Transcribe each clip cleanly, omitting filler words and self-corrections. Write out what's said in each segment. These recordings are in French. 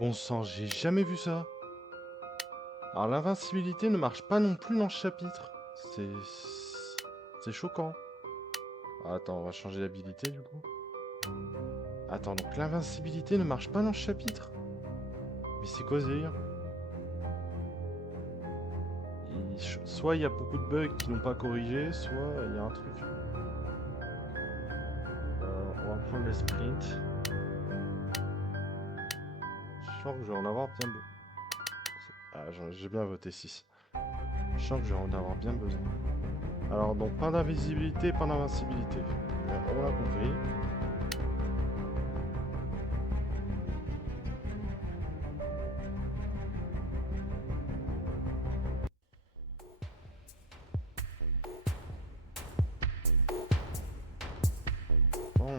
Bon sang, j'ai jamais vu ça. Alors l'invincibilité ne marche pas non plus dans ce chapitre. C'est... C'est choquant. Attends, on va changer d'habilité du coup. Attends, donc l'invincibilité ne marche pas dans ce chapitre? Mais c'est quoi ce délire? Soit il y a beaucoup de bugs qui n'ont pas corrigé, soit il y a un truc. On va prendre le sprint. Je sens que je vais en avoir bien besoin. Ah, j'ai bien voté 6. Je sens que je vais en avoir bien besoin. Alors donc pas d'invisibilité, pas d'invincibilité. On l'a compris. Bon.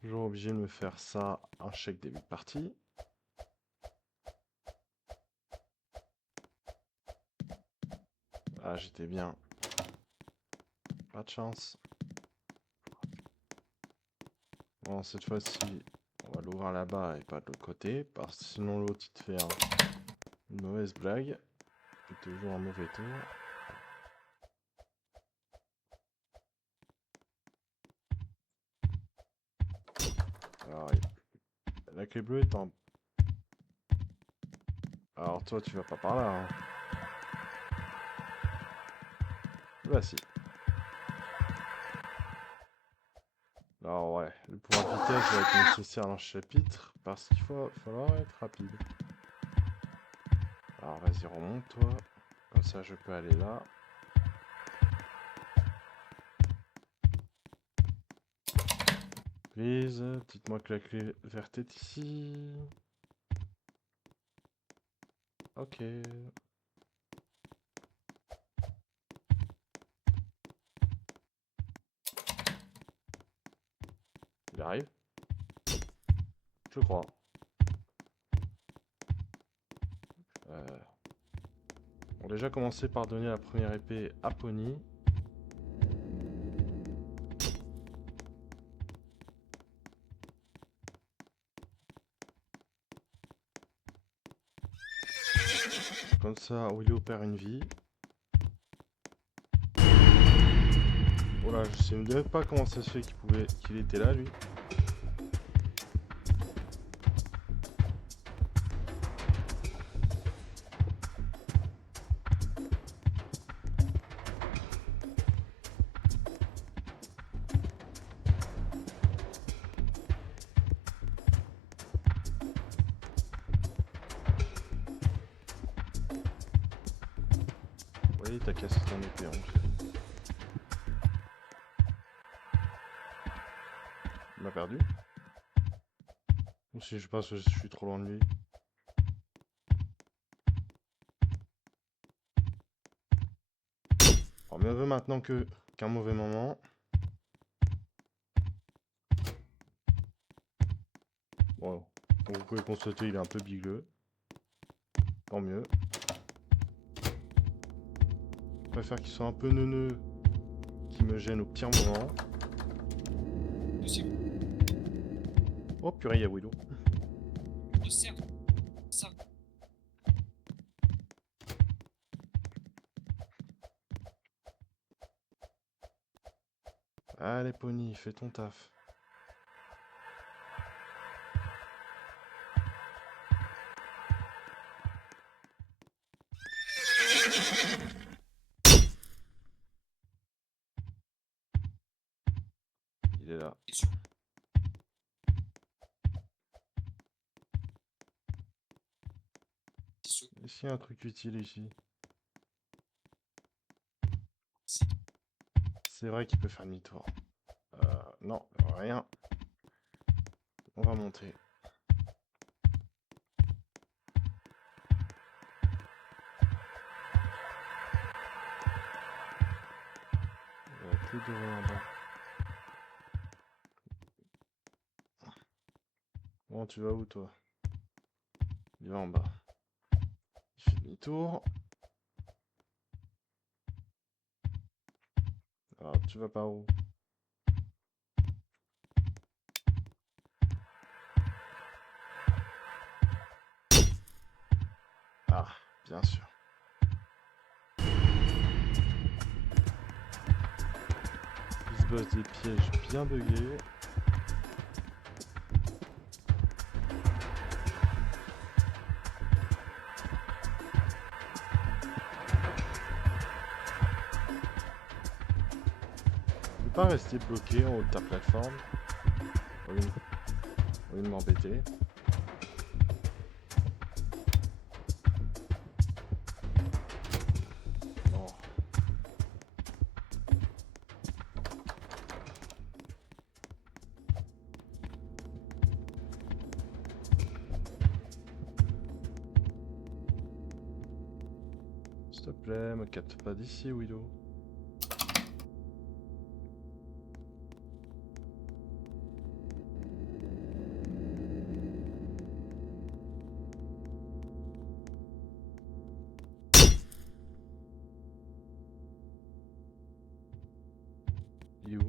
Toujours obligé de me faire ça, un chèque début de partie. Ah, j'étais bien. Pas de chance. Bon, cette fois-ci, on va l'ouvrir là-bas et pas de l'autre côté, parce que sinon l'autre il te fait une mauvaise blague. C'est toujours un mauvais tour. Alors, la clé bleue est en... Alors toi, tu vas pas par là, hein. Bah si. Alors ouais, le pouvoir de vitesse va être nécessaire dans ce chapitre, parce qu'il va falloir être rapide. Alors vas-y, remonte toi. Comme ça, je peux aller là. Please, dites-moi que la clé verte est ici. Ok. Il arrive? Je crois. On va déjà commencer par donner la première épée à Pony. Comme ça, Willow perd une vie. Oh là, je sais même pas comment ça se fait qu'il était là, lui. Oui, t'as cassé ton épée, en fait. Il m'a perdu. Ou si je pense que je suis trop loin de lui. Alors, mieux vaut maintenant qu'un mauvais moment. Bon, comme vous pouvez constater, il est un peu bigleux. Tant mieux. Je préfère qu'il soit un peu neuneux, qui me gêne au pire moment. Oh purée, il y a Willow. Allez Pony, fais ton taf. Il est là. Est-ce qu'il y a un truc utile ici? C'est vrai qu'il peut faire demi-tour. Non, rien. On va monter. Clé dorée en bas. Bon, tu vas où, toi? Il va en bas. Il fait demi-tour. Alors, tu vas par où? Ah, bien sûr. Il se bosse des pièges bien buggés. Tu peux pas rester bloqué en haut de ta plateforme. Au lieu de m'embêter. Bon. S'il te plaît, me capte pas d'ici, Willow. Il est où?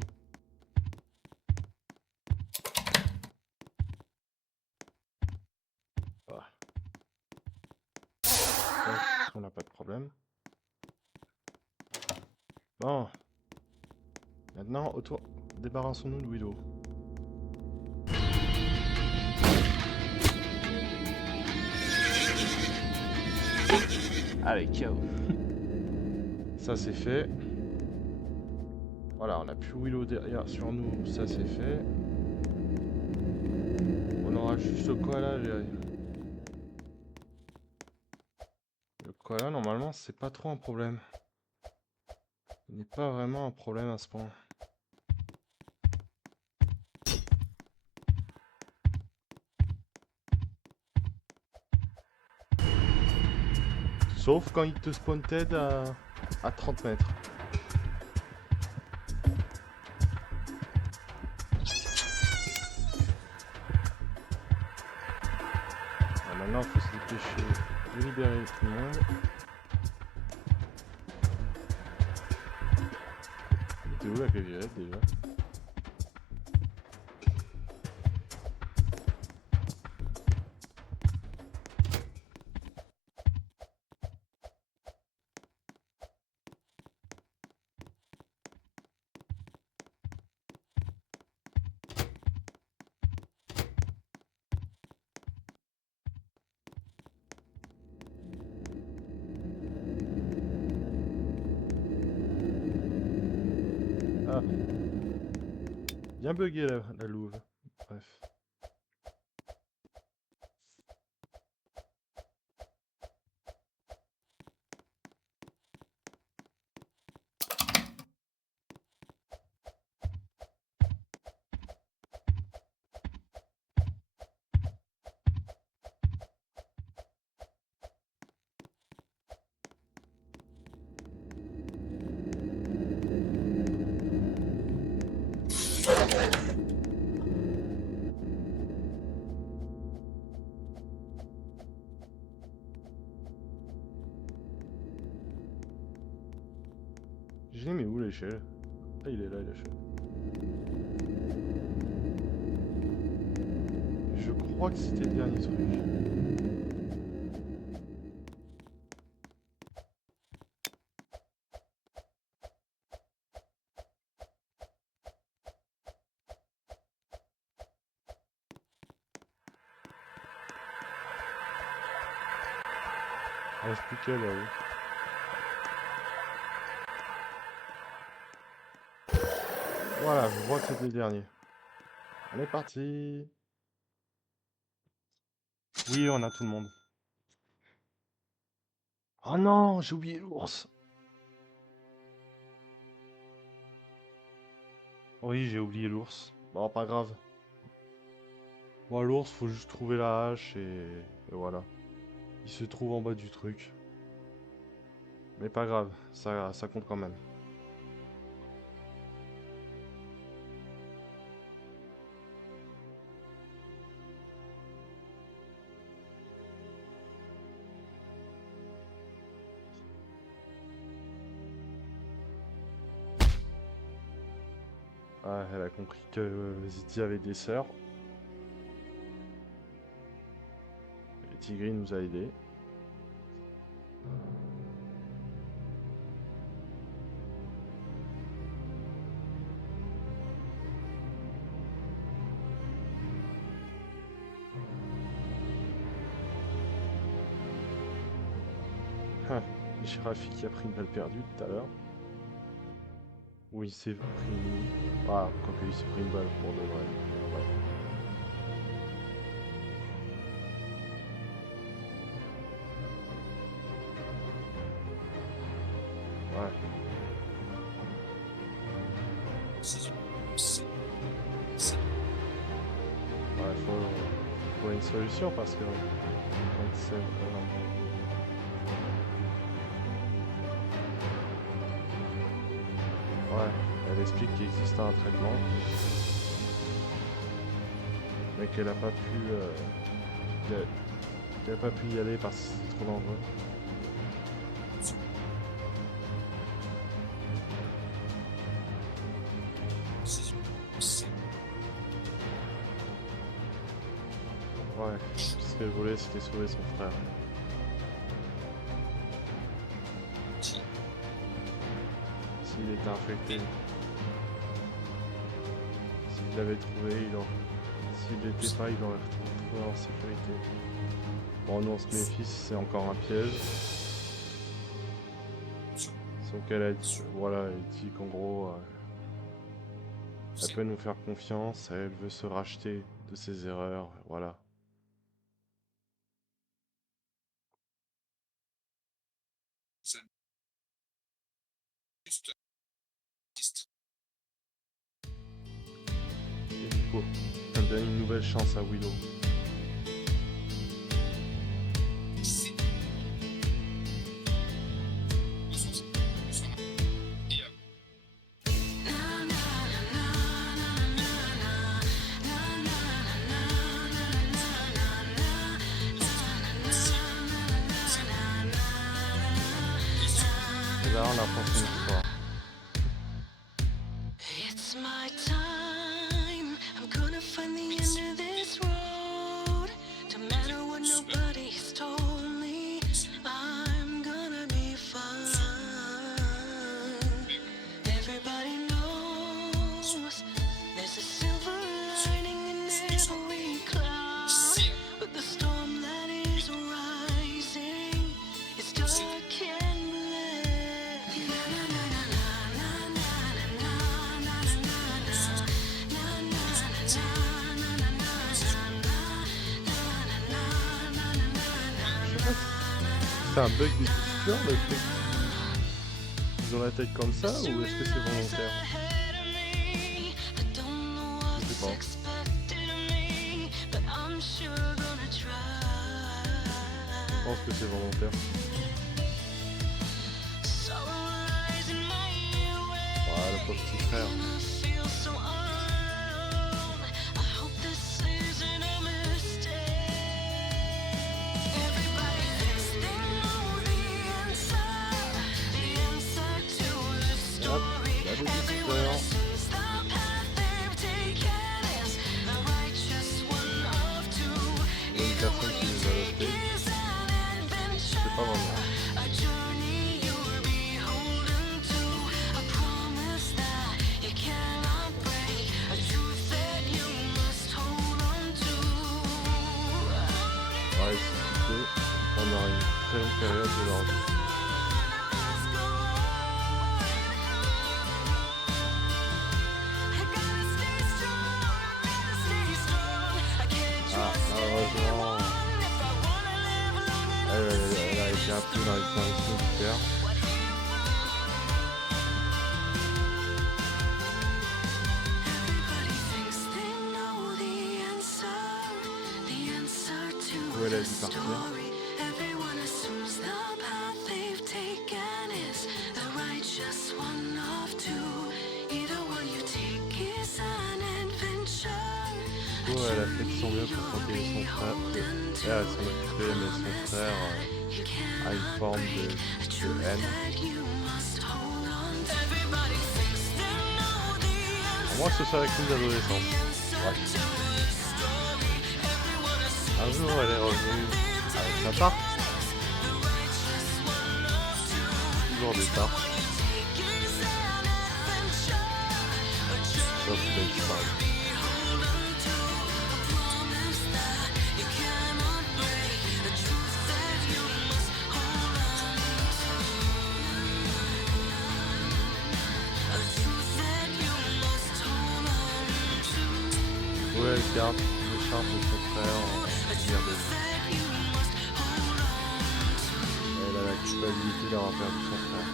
Ah. Donc, on n'a pas de problème. Bon. Maintenant, autour... débarrassons-nous de Willow. Allez, KO. Ça, c'est fait. Voilà, on n'a plus Willow derrière sur nous. Ça, c'est fait. On aura juste le koala à gérer. Le koala, normalement, c'est pas trop un problème. Il n'est pas vraiment un problème à ce point. Sauf quand il te spawn TED à 30 mètres. Alors maintenant, il faut se dépêcher de libérer tout le monde. T'es où la clavierette déjà? Ah. Bien bugué la louve. Bref. Je l'ai mis où l'échelle? Ah, il est là l'échelle. Je crois que c'était le dernier truc. Il reste plus qu'elle là-haut. Voilà, je crois que c'était le dernier. On est parti. Oui, on a tout le monde. Oh non, j'ai oublié l'ours. Oui, j'ai oublié l'ours. Bon, pas grave. Bon, l'ours, faut juste trouver la hache et voilà. Il se trouve en bas du truc. Mais pas grave, ça compte quand même. Ouais, elle a compris que Ziti avait des sœurs. Et Tigri nous a aidés. Ah, Girafi qui a pris une balle perdue tout à l'heure. Où il s'est pris... Ah, quoique il s'est pris une balle pour de vrai. Ouais. Ouais. Ouais, faut une solution parce que... Donc c'est... Ouais, elle explique qu'il existait un traitement. Mais qu'elle a pas pu... qu'elle a pas pu y aller parce que c'est trop dangereux. Ouais, ce qu'elle voulait, c'était sauver son frère. S'il était infecté. S'il l'avait trouvé, s'il l'était pas, il l'aurait retrouvé en sécurité. Bon, nous on se méfie, c'est encore un piège. Sauf qu'elle a dit, voilà, elle dit qu'en gros, elle peut nous faire confiance, elle veut se racheter de ses erreurs, voilà. Et du coup, elle donne une nouvelle chance à Willow. Et là, on apprend son histoire. It's my time. I'm gonna find the end of this road. No matter what nobody's told me, I'm gonna be fine. Everybody knows there's a silver lining in every cloud, but the storm that is rising is dark and black. C'est un bug d'écriture, le fait qu'ils ont la tête comme ça, ou est-ce que c'est volontaire? Je sais pas. Je pense que c'est volontaire. Ouais, le pauvre petit frère. Hop, la babysitter. Il y a une personne qui nous a adoptés. C'est pas vraiment. Ouais, ils sont quittés pendant une très longue période de leur vie. Ah, malheureusement, elle a été appelée dans les services militaires. Du coup, elle a dû partir. Du coup, elle a fait de son mieux pour protéger son frère. Et elle s'en occupait, mais son frère a une forme de haine. moi, ce serait la crise d'adolescence. Bref. Un jour, elle est revenue avec sa tarte. Toujours des tartes. Sauf qu'il a disparu. Ouais, elle garde l'écharpe de son frère en souvenir de lui. Elle a la culpabilité d'avoir perdu son frère.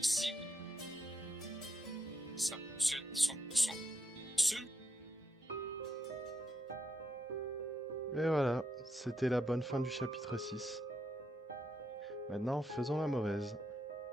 Si ça fonctionne 100%. Et voilà, c'était la bonne fin du chapitre 6. Maintenant, faisons la mauvaise.